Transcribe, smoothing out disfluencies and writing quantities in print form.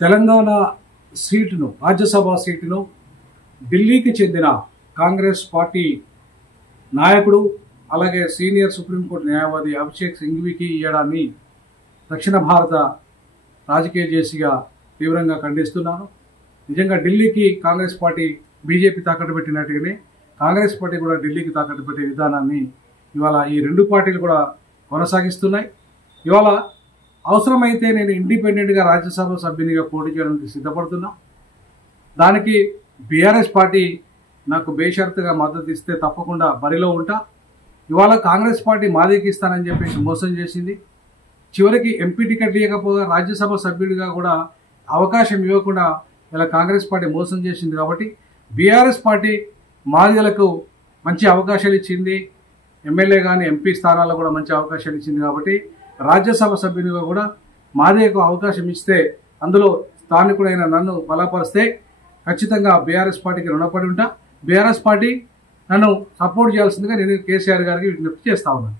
తెలంగాణ సీటును, రాజ్యసభ సీటును ఢిల్లీకి చెందిన కాంగ్రెస్ పార్టీ నాయకుడు అలాగే సీనియర్ సుప్రీంకోర్టు న్యాయవాది అభిషేక్ సింఘ్వీకి ఇవ్వడాన్ని దక్షిణ భారత రాజకీయ జేసీగా తీవ్రంగా ఖండిస్తున్నాను. నిజంగా ఢిల్లీకి కాంగ్రెస్ పార్టీ బీజేపీ తాకట్టు పెట్టినట్టుగానే కాంగ్రెస్ పార్టీ కూడా ఢిల్లీకి తాకట్టు పెట్టే విధానాన్ని ఇవాళ ఈ రెండు పార్టీలు కూడా కొనసాగిస్తున్నాయి. ఇవాళ అవసరమైతే నేను ఇండిపెండెంట్గా రాజ్యసభ సభ్యునిగా పోటీ చేయడానికి సిద్ధపడుతున్నా. దానికి బీఆర్ఎస్ పార్టీ నాకు బేషరతుగా మద్దతు ఇస్తే తప్పకుండా బరిలో ఉంటా. ఇవాళ కాంగ్రెస్ పార్టీ మాదేకి ఇస్తానని చెప్పేసి మోసం చేసింది. చివరికి ఎంపీ టికెట్ ఇవ్వకపోగా రాజ్యసభ సభ్యుడిగా కూడా అవకాశం ఇవ్వకుండా ఇలా కాంగ్రెస్ పార్టీ మోసం చేసింది. కాబట్టి బీఆర్ఎస్ పార్టీ మాదిగలకు మంచి అవకాశాలు ఇచ్చింది. ఎమ్మెల్యే కానీ ఎంపీ స్థానాల్లో కూడా మంచి అవకాశాలు ఇచ్చింది. కాబట్టి రాజ్యసభ సభ్యునిగా కూడా మాదేకు అవకాశం ఇస్తే అందులో స్థానికుడైన నన్ను బలపరిస్తే ఖచ్చితంగా బీఆర్ఎస్ పార్టీకి రుణపడి ఉంటా. బీఆర్ఎస్ పార్టీ నన్ను సపోర్ట్ చేయాల్సిందిగా నేను కేసీఆర్ గారికి విజ్ఞప్తి చేస్తా ఉన్నాను.